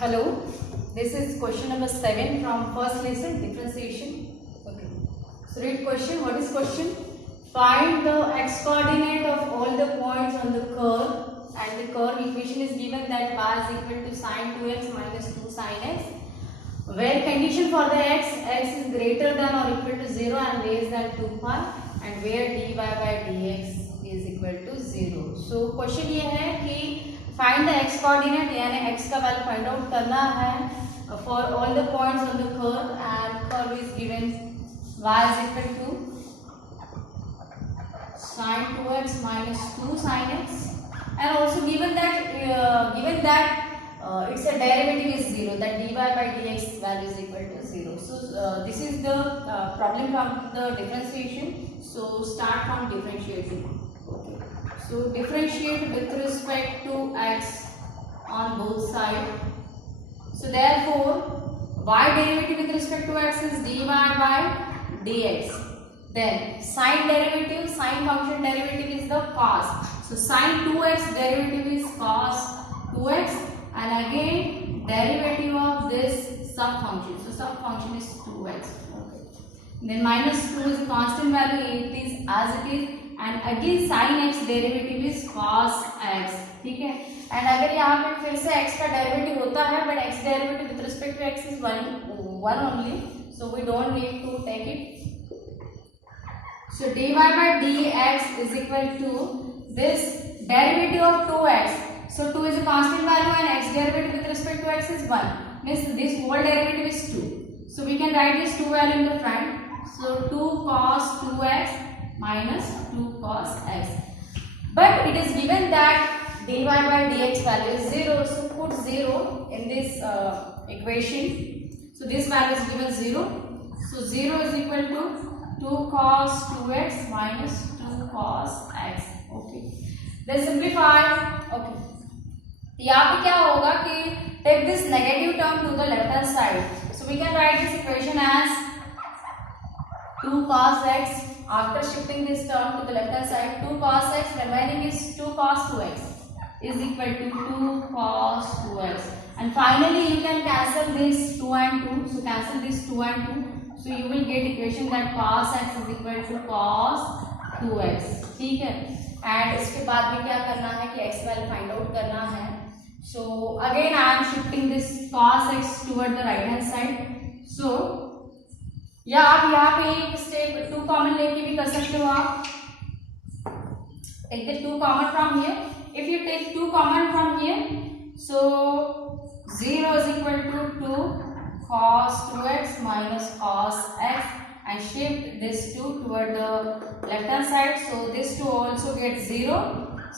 Hello, this is question number 7 from first lesson, differentiation. Okay. So read question. What is question? Find the x coordinate of all the points on the curve, and the curve equation is given that y is equal to sine 2x minus 2 sine x, where condition for the x is greater than or equal to 0 and less than 2 pi, and where dy by dx is equal to 0. So question ये है कि find the x coordinate यानी x का value find out करना है for all the points on the curve, and curve is given y is equal to sin 2x minus 2 sin x, and also given that its a derivative is 0, that dy by dx value is equal to 0. So this is the problem from the differentiation. So start from differentiating. Okay. So differentiate with respect to x on both sides. So therefore y derivative with respect to x is dy by dx. Then sine derivative, sine function derivative is the cos. So sine 2x derivative is cos 2x, and again derivative of this sub function. So sub function is 2x. Okay. Then minus 2 is a constant value, it is as it is, and again sin x derivative is cos x. ठीक है. And अगर यहाँ पे फिर से x का derivative होता है, but x derivative with respect to x is one only, so we don't need to take it. So dy by dx is equal to this derivative of 2x. So 2 is a constant value and x derivative with respect to x is 1. Means this whole derivative is 2. So we can write this 2 value in the front. So 2 cos 2x minus 2 cos x. But it is given that dy by dx value is 0. So put 0 in this equation. So this value is given 0. So 0 is equal to 2 cos 2x minus 2 cos x. Okay. Then simplify. Okay. यहाँ पे क्या होगा कि take this negative term to the left hand side. So we can write this equation as 2 cos x. After shifting this term to the left hand side, 2 cos x remaining is 2 cos 2x is equal to 2 cos 2x. And finally you can cancel this 2 and 2. So cancel this 2 and 2. So you will get equation that cos x is equal to cos 2x. ठीक है. And इसके बाद में क्या करना है कि x value find out करना है. So again I am shifting this cos x toward the right hand side. So या आप यहाँ पे एक स्टेप 2 कॉमन लेके भी कर सकते हो. आप take the 2 common from here. If you take 2 common from here, so 0 is equal to 2 cos 2x minus cos x, and shift this 2 toward the left hand side. So this 2 also gets 0.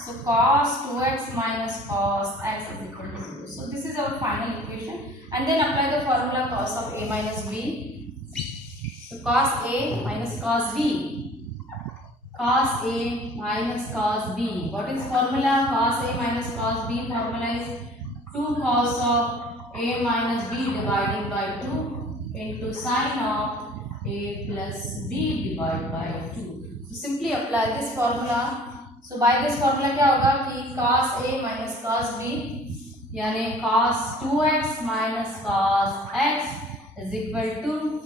So cos 2x minus cos x is equal to 0. So this is our final equation, and then apply the formula cos of a minus b. So cos a minus cos b. Cos a minus cos b. What is formula? Cos a minus cos b formula is 2 cos of a minus b divided by 2 into sin of a plus b divided by 2. So simply apply this formula. So by this formula क्या होगा कि cos a minus cos b यानी cos 2x minus cos x is equal to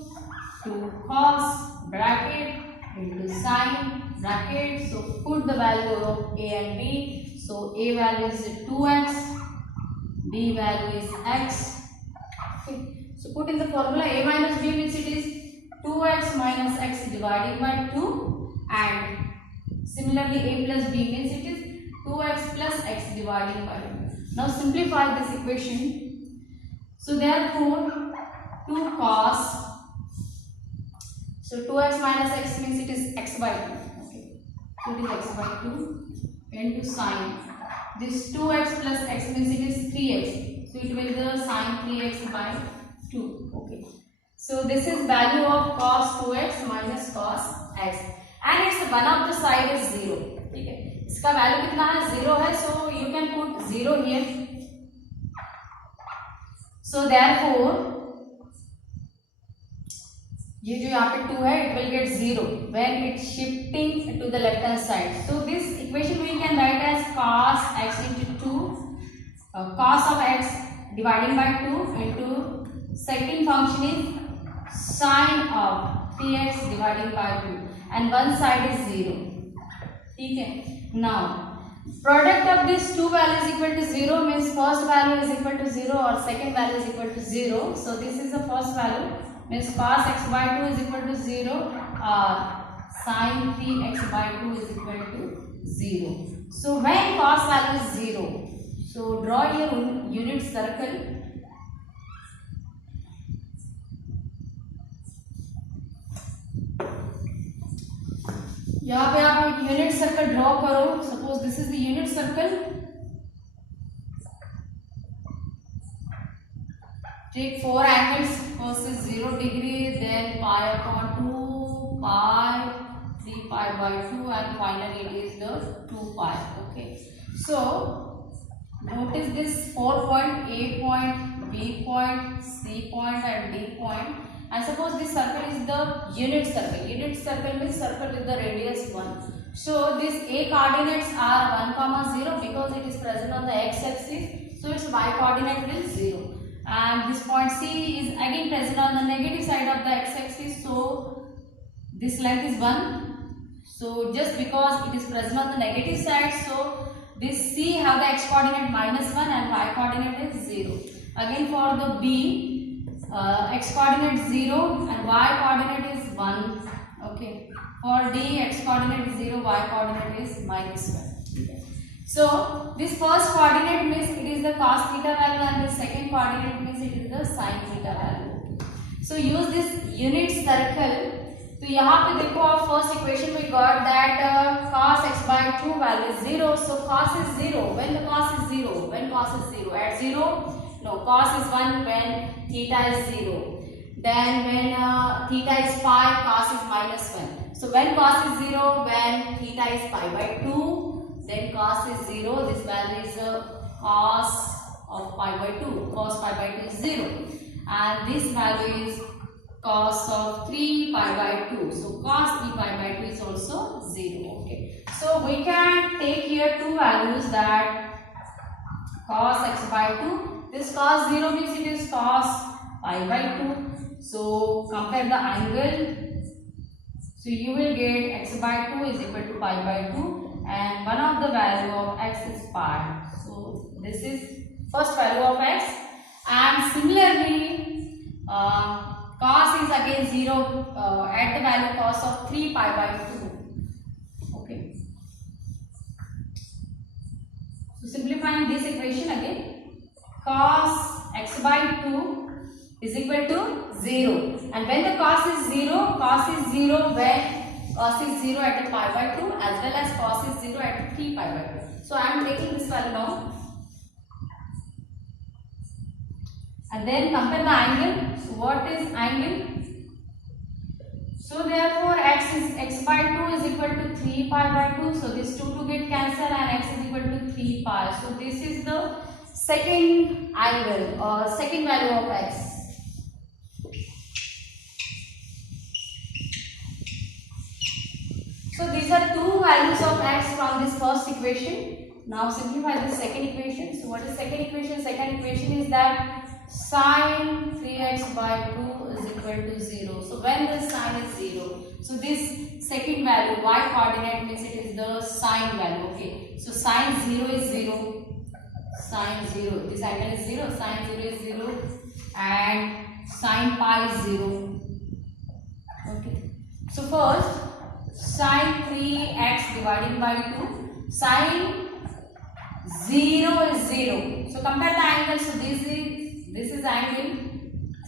2 cos bracket into sin bracket. So put the value of a and b. So a value is 2x, b value is x. Okay. So put in the formula a minus b means it is 2x minus x divided by 2, and similarly a plus b means it is 2x plus x divided by 2. Now simplify this equation. So therefore 2 cos, so 2x minus x means it is x by 2. Okay. So it is x by 2 into sin. This 2x plus x means it is 3x. So it will be the sin 3x by 2. Okay. So this is value of cos 2x minus cos x, and its one of the side is 0. ठीक है. इसका value कितना है? 0 है. So you can put 0 here. So therefore ये जो यहाँ पे 2 है, it will get 0 when it's shifting to the left hand side. So this equation we can write as cos x into 2 cos of x dividing by 2 into second function is sine of 3x dividing by 2 and one side is 0. ठीक है. Now product of these two values equal to 0 means first value is equal to 0 or second value is equal to 0. So this is the first value means cos x by 2 is equal to 0 or sin 3x by 2 is equal to 0. So when cos value is 0, so draw your unit circle. यहाँ पे आप एक unit circle draw करो. Suppose this is the unit circle. Take 4 angles. First is 0 degree, then pi upon 2, pi, 3 pi by 2, and finally it is the 2 pi. Okay. So notice this 4 point, A point, B point, C point, and D point. And suppose this circle is the unit circle. Unit circle means circle with the radius 1. So these A coordinates are 1, 0 because it is present on the x-axis. So its y coordinate will 0. And this point C is again present on the negative side of the x-axis. So this length is 1. So just because it is present on the negative side, so this C have the x coordinate -1 and y coordinate is 0. Again for the B. X coordinate 0 and y coordinate is 1. Okay. For D, x coordinate is 0, y coordinate is -1. Okay. So this first coordinate means it is the cos theta value and the second coordinate means it is the sin theta value. So use this unit circle. तो यहाँ पे देखो आप first equation we got that cos x by 2 value is 0. So cos is 0. When the cos is 0? When cos is 0? At 0? No, cos is 1 when theta is 0. Then when theta is pi, cos is -1. So when cos is 0, when theta is pi by 2, then cos is 0. This value is cos of pi by 2. Cos pi by 2 is 0. And this value is cos of 3 pi by 2. So cos 3 pi by 2 is also 0. Okay. So we can take here two values that cos x by 2. This cos 0 means it is cos pi by 2. So compare the angle. So you will get x by 2 is equal to pi by 2 and one of the value of x is pi. So this is first value of x. And similarly cos is again 0 at the value cos of 3 pi by 2. Okay. So simplifying this equation again. Cos x by 2 is equal to 0 and when the cos is 0 when cos is 0 at the pi by 2 as well as cos is 0 at 3 pi by 2. So I am taking this value now and then compare the angle. So what is angle? So therefore x by 2 is equal to 3 pi by 2. So this 2 get cancelled and x is equal to 3 pi. So this is the second angle or second value of x. So these are two values of x from this first equation. Now simplify the second equation. So what is second equation? Second equation is that sin 3x by 2 is equal to 0. So when the sin is 0, so this second value y coordinate means it is the sin value. Okay. So sin 0 is 0. Sin 0, this angle is 0, sin 0 is 0 and sin pi is 0. Okay. So first sin 3x divided by 2, sin 0 is 0. So compare the angle. So this is angle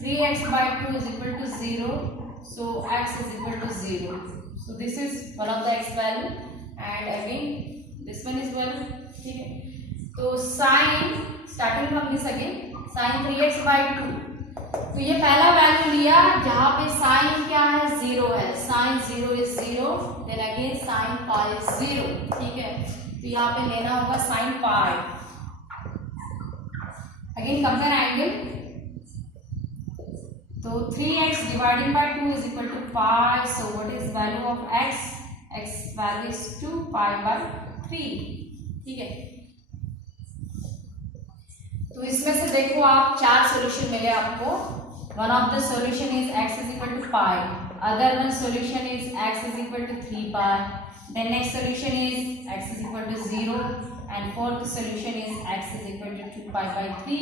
3x by 2 is equal to 0. So x is equal to 0. So this is one of the x value and again this one is 1. Okay. तो sine starting from this again sine 3x by 2. तो ये पहला value लिया जहाँ पे sign क्या है 0 है. Sine 0 is 0. Then again sine pi is 0. ठीक है. तो यहाँ पे लेना होगा sine pi. Again compare angle. तो 3x divided by 2 is equal to pi. So what is value of x? X value is 2 pi by 3. ठीक है. तो इसमें से देखो आप 4 सॉल्यूशन मिले आपको। One of the solution is x is equal to pi, other one solution is x is equal to 3 pi, then next solution is x is equal to 0 and fourth solution is x is equal to 2 pi by 3,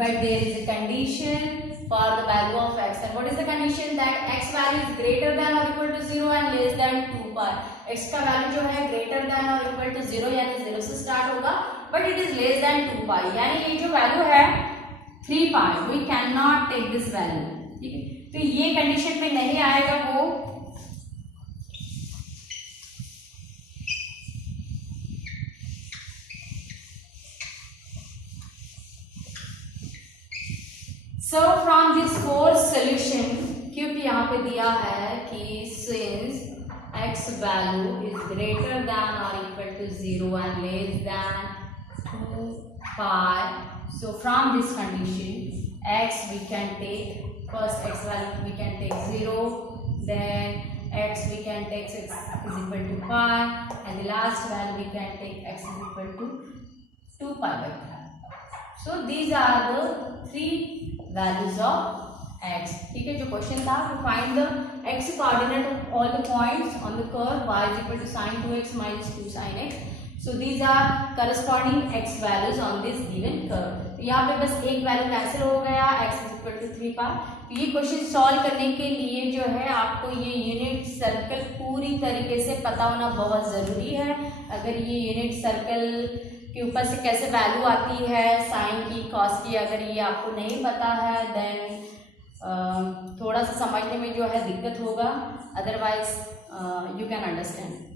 but there is a condition for the value of x, and what is the condition? That x value is greater than or equal to 0 and less than 2 pi. x का value जो है greater than or equal to 0 यानी 0 से start होगा, but it is less than 2 pi, यानी ये जो value है 3 pi, we cannot take this value, ठीक है। तो ये कंडीशन में नहीं आएगा वो So from this fourth solution, क्योंकि यहाँ पे दिया है कि since x value is greater than or equal to 0 and less than 2 pi, so from this condition x we can take, first x value we can take 0, then x we can take x is equal to pi, and the last value we can take x is equal to 2 pi by 3. So these are the 3 values of x, ठीक है। जो question था to find the x coordinate of all the points on the curve y is equal to sin 2x minus 2 sin x. So these are corresponding x values on this given curve. तो यहाँ पे बस एक value cancel हो गया, x is equal to 3 pi। तो ये question solve करने के लिए जो है आपको ये यूनिट सर्कल पूरी तरीके से पता होना बहुत ज़रूरी है। अगर ये यूनिट सर्कल के ऊपर से कैसे वैल्यू आती है साइन की, कॉस की, अगर ये आपको नहीं पता है देन थोड़ा सा समझने में जो है दिक्कत होगा, अदरवाइज यू कैन अंडरस्टैंड।